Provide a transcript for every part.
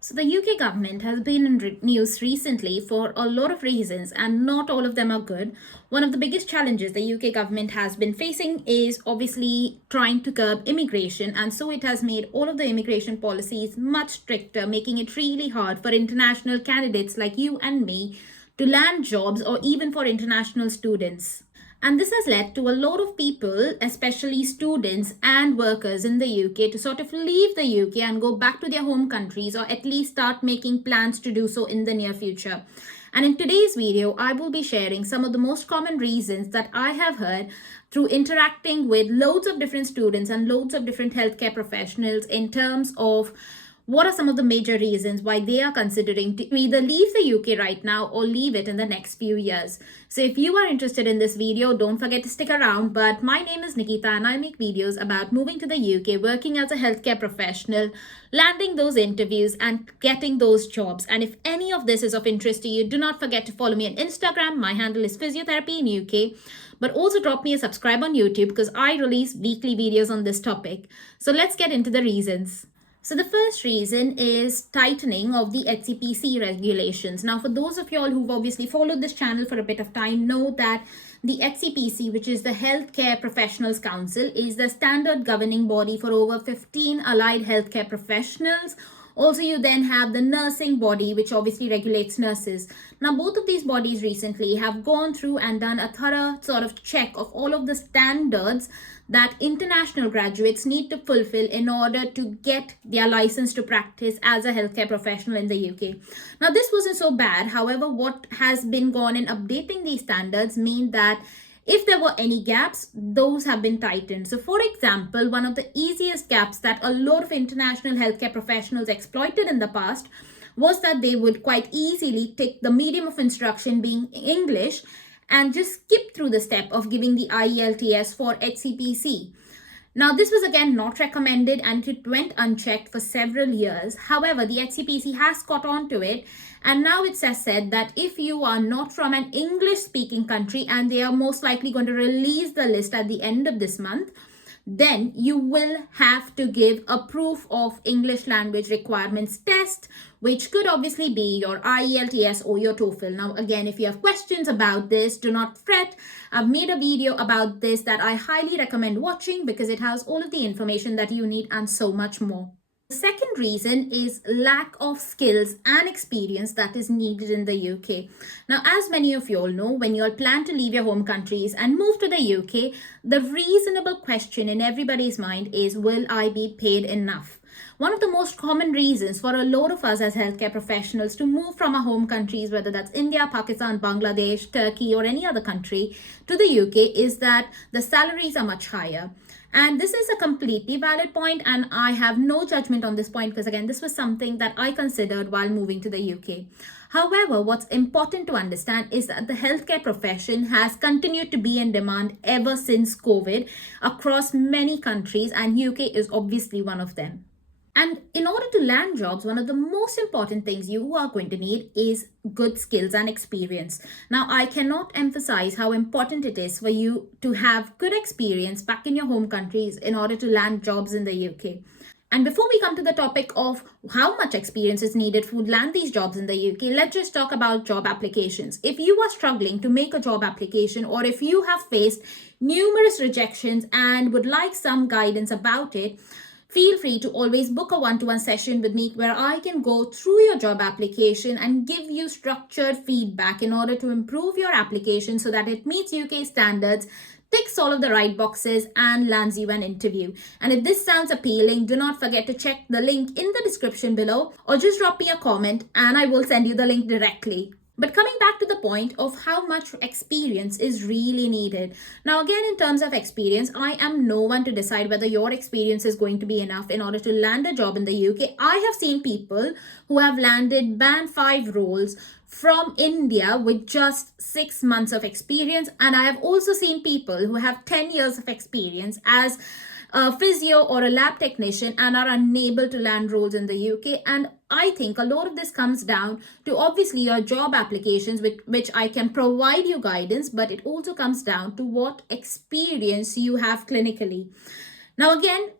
So, the UK government has been in news recently for a lot of reasons, and not all of them are good. One of the biggest challenges the UK government has been facing is obviously trying to curb immigration, and so it has made all of the immigration policies much stricter, making it really hard for international candidates like you and me to land jobs or even for international students. And this has led to a lot of people, especially students and workers in the UK, to sort of leave the UK and go back to their home countries or at least start making plans to do so in the near future. And in today's video, I will be sharing some of the most common reasons that I have heard through interacting with loads of different students and loads of different healthcare professionals in terms of what are some of the major reasons why they are considering to either leave the UK right now or leave it in the next few years. So if you are interested in this video, don't forget to stick around. But my name is Nikita and I make videos about moving to the UK, working as a healthcare professional, landing those interviews and getting those jobs. And if any of this is of interest to you, do not forget to follow me on Instagram. My handle is physiotherapy in UK. But also drop me a subscribe on YouTube because I release weekly videos on this topic. So let's get into the reasons. So the first reason is tightening of the HCPC regulations. Now, for those of you all who've obviously followed this channel for a bit of time, know that the HCPC, which is the Healthcare Professionals Council, is the standard governing body for over 15 allied healthcare professionals. Also, you then have the nursing body, which obviously regulates nurses. Now, both of these bodies recently have gone through and done a thorough sort of check of all of the standards that international graduates need to fulfill in order to get their license to practice as a healthcare professional in the UK. Now, this wasn't so bad. However, what has been gone in updating these standards mean that if there were any gaps, those have been tightened. So, for example, one of the easiest gaps that a lot of international healthcare professionals exploited in the past was that they would quite easily take the medium of instruction being English and just skip through the step of giving the IELTS for HCPC. Now, this was again not recommended and it went unchecked for several years. However, the HCPC has caught on to it, and now it has said that if you are not from an English speaking country, and they are most likely going to release the list at the end of this month, then you will have to give a proof of English language requirements test, which could obviously be your IELTS or your TOEFL. Now, again, if you have questions about this, do not fret. I've made a video about this that I highly recommend watching because it has all of the information that you need and so much more. The second reason is lack of skills and experience that is needed in the UK. Now, as many of you all know, when you all plan to leave your home countries and move to the UK, the reasonable question in everybody's mind is, will I be paid enough? One of the most common reasons for a lot of us as healthcare professionals to move from our home countries, whether that's India, Pakistan, Bangladesh, Turkey, or any other country, to the UK is that the salaries are much higher. And this is a completely valid point, and I have no judgment on this point because, again, this was something that I considered while moving to the UK. However, what's important to understand is that the healthcare profession has continued to be in demand ever since COVID across many countries, and UK is obviously one of them. And in order to land jobs, one of the most important things you are going to need is good skills and experience. Now, I cannot emphasize how important it is for you to have good experience back in your home countries in order to land jobs in the UK. And before we come to the topic of how much experience is needed to land these jobs in the UK, let's just talk about job applications. If you are struggling to make a job application, or if you have faced numerous rejections and would like some guidance about it, feel free to always book a one-to-one session with me where I can go through your job application and give you structured feedback in order to improve your application so that it meets UK standards, ticks all of the right boxes, and lands you an interview. And if this sounds appealing, do not forget to check the link in the description below, or just drop me a comment and I will send you the link directly. But coming back to the point of how much experience is really needed. Now, again, in terms of experience, I am no one to decide whether your experience is going to be enough in order to land a job in the UK. I have seen people who have landed band 5 roles from India with just 6 months of experience. And I have also seen people who have 10 years of experience as a physio or a lab technician and are unable to land roles in the UK. And I think a lot of this comes down to obviously your job applications, which I can provide you guidance, but it also comes down to what experience you have clinically. Now, again,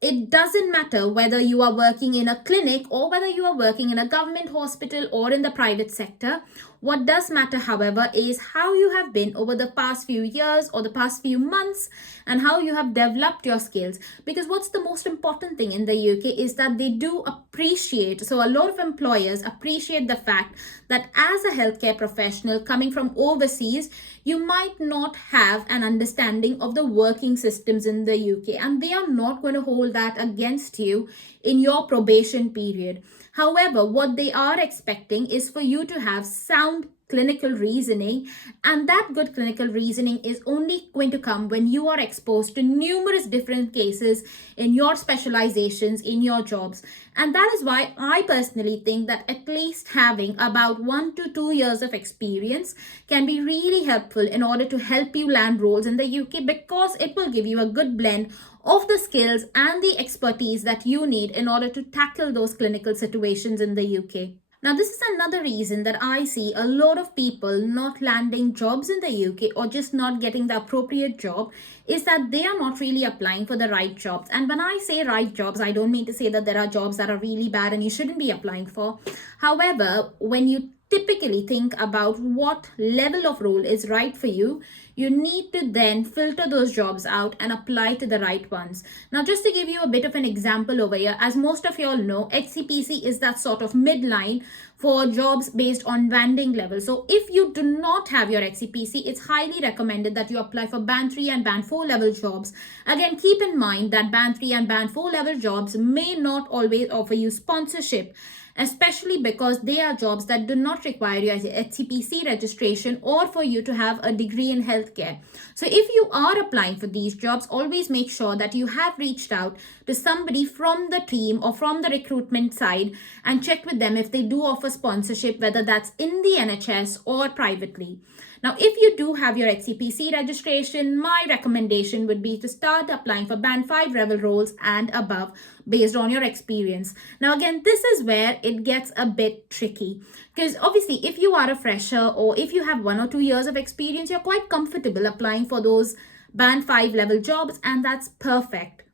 It doesn't matter whether you are working in a clinic or whether you are working in a government hospital or in the private sector. What does matter, however, is how you have been over the past few years or the past few months and how you have developed your skills. Because what's the most important thing in the UK is that they do appreciate, so a lot of employers appreciate the fact that as a healthcare professional coming from overseas, you might not have an understanding of the working systems in the UK, and they are not going to hold that against you in your probation period. However, what they are expecting is for you to have sound clinical reasoning, and that good clinical reasoning is only going to come when you are exposed to numerous different cases in your specializations, in your jobs. And that is why I personally think that at least having about 1 to 2 years of experience can be really helpful in order to help you land roles in the UK, because it will give you a good blend of the skills and the expertise that you need in order to tackle those clinical situations in the UK. Now, this is another reason that I see a lot of people not landing jobs in the UK or just not getting the appropriate job, is that they are not really applying for the right jobs. And when I say right jobs, I don't mean to say that there are jobs that are really bad and you shouldn't be applying for. However, when you typically think about what level of role is right for you, you need to then filter those jobs out and apply to the right ones. Now, just to give you a bit of an example over here, as most of you all know, HCPC is that sort of midline for jobs based on banding level. So if you do not have your HCPC, it's highly recommended that you apply for band 3 and band 4 level jobs. Again, keep in mind that band 3 and band 4 level jobs may not always offer you sponsorship, especially because they are jobs that do not require your HCPC registration or for you to have a degree in healthcare. So if you are applying for these jobs, always make sure that you have reached out to somebody from the team or from the recruitment side and check with them if they do offer sponsorship, whether that's in the NHS or privately. Now, if you do have your HCPC registration, my recommendation would be to start applying for band 5 level roles and above based on your experience. Now, again, this is where it gets a bit tricky, because obviously if you are a fresher or if you have 1 or 2 years of experience, you're quite comfortable applying for those band 5 level jobs, and that's perfect.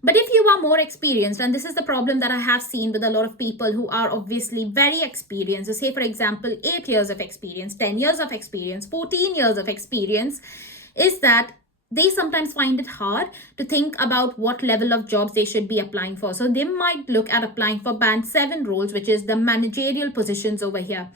But if you are more experienced, and this is the problem that I have seen with a lot of people who are obviously very experienced, so say for example 8 years of experience, 10 years of experience, 14 years of experience, is that they sometimes find it hard to think about what level of jobs they should be applying for. So they might look at applying for band 7 roles, which is the managerial positions over here.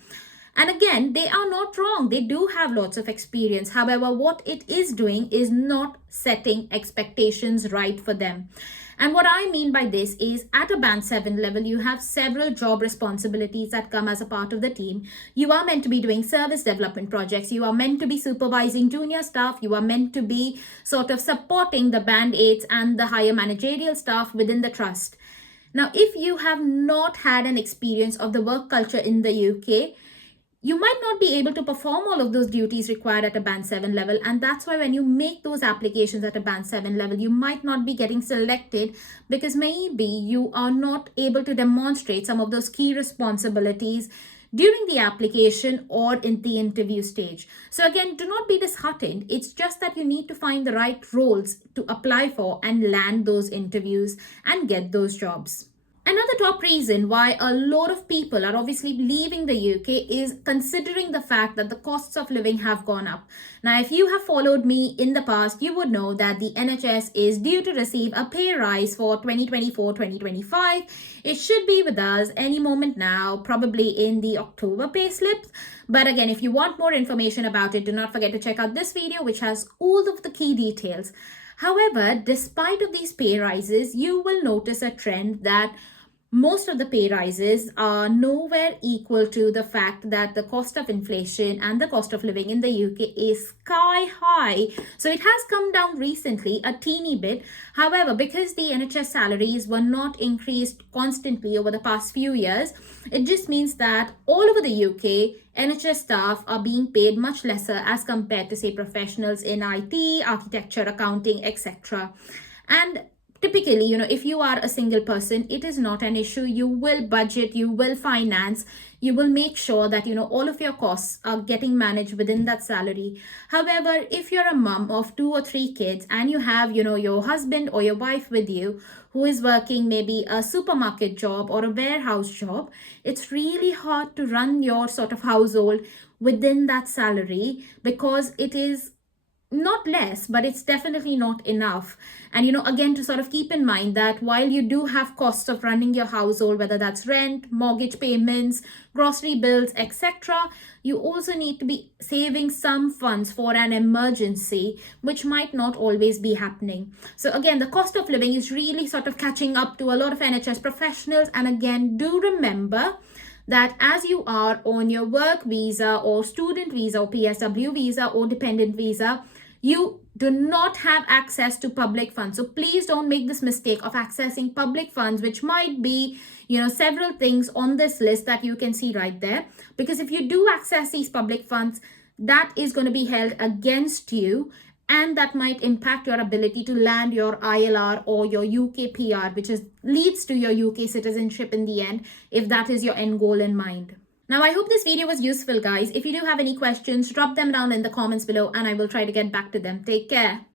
And again, they are not wrong. They do have lots of experience. However, what it is doing is not setting expectations right for them. And what I mean by this is, at a band 7 level, you have several job responsibilities that come as a part of the team. You are meant to be doing service development projects. You are meant to be supervising junior staff. You are meant to be sort of supporting the band 8s and the higher managerial staff within the trust. Now, if you have not had an experience of the work culture in the UK, you might not be able to perform all of those duties required at a band 7 level. And that's why when you make those applications at a band 7 level, you might not be getting selected, because maybe you are not able to demonstrate some of those key responsibilities during the application or in the interview stage. So again, do not be disheartened. It's just that you need to find the right roles to apply for and land those interviews and get those jobs. Another top reason why a lot of people are obviously leaving the UK is considering the fact that the costs of living have gone up. Now, if you have followed me in the past, you would know that the NHS is due to receive a pay rise for 2024-2025. It should be with us any moment now, probably in the October pay slips. But again, if you want more information about it, do not forget to check out this video, which has all of the key details. However, despite of these pay rises, you will notice a trend that most of the pay rises are nowhere equal to the fact that the cost of inflation and the cost of living in the UK is sky high. So it has come down recently a teeny bit. However, because the NHS salaries were not increased constantly over the past few years, it just means that all over the UK, NHS staff are being paid much lesser as compared to, say, professionals in IT, architecture, accounting, etc. And typically, if you are a single person, it is not an issue. You will budget, you will finance, you will make sure that all of your costs are getting managed within that salary. However, if you're a mom of 2 or 3 kids and you have your husband or your wife with you who is working maybe a supermarket job or a warehouse job, it's really hard to run your sort of household within that salary, because it is not less, but it's definitely not enough. And again, to sort of keep in mind that while you do have costs of running your household, whether that's rent, mortgage payments, grocery bills, etc., you also need to be saving some funds for an emergency, which might not always be happening. So again, the cost of living is really sort of catching up to a lot of NHS professionals. And again, do remember that as you are on your work visa or student visa or PSW visa or dependent visa, you do not have access to public funds. So please don't make this mistake of accessing public funds, which might be, several things on this list that you can see right there. Because if you do access these public funds, that is going to be held against you, and that might impact your ability to land your ILR or your UK PR, which leads to your UK citizenship in the end, if that is your end goal in mind. Now, I hope this video was useful, guys. If you do have any questions, drop them down in the comments below and I will try to get back to them. Take care.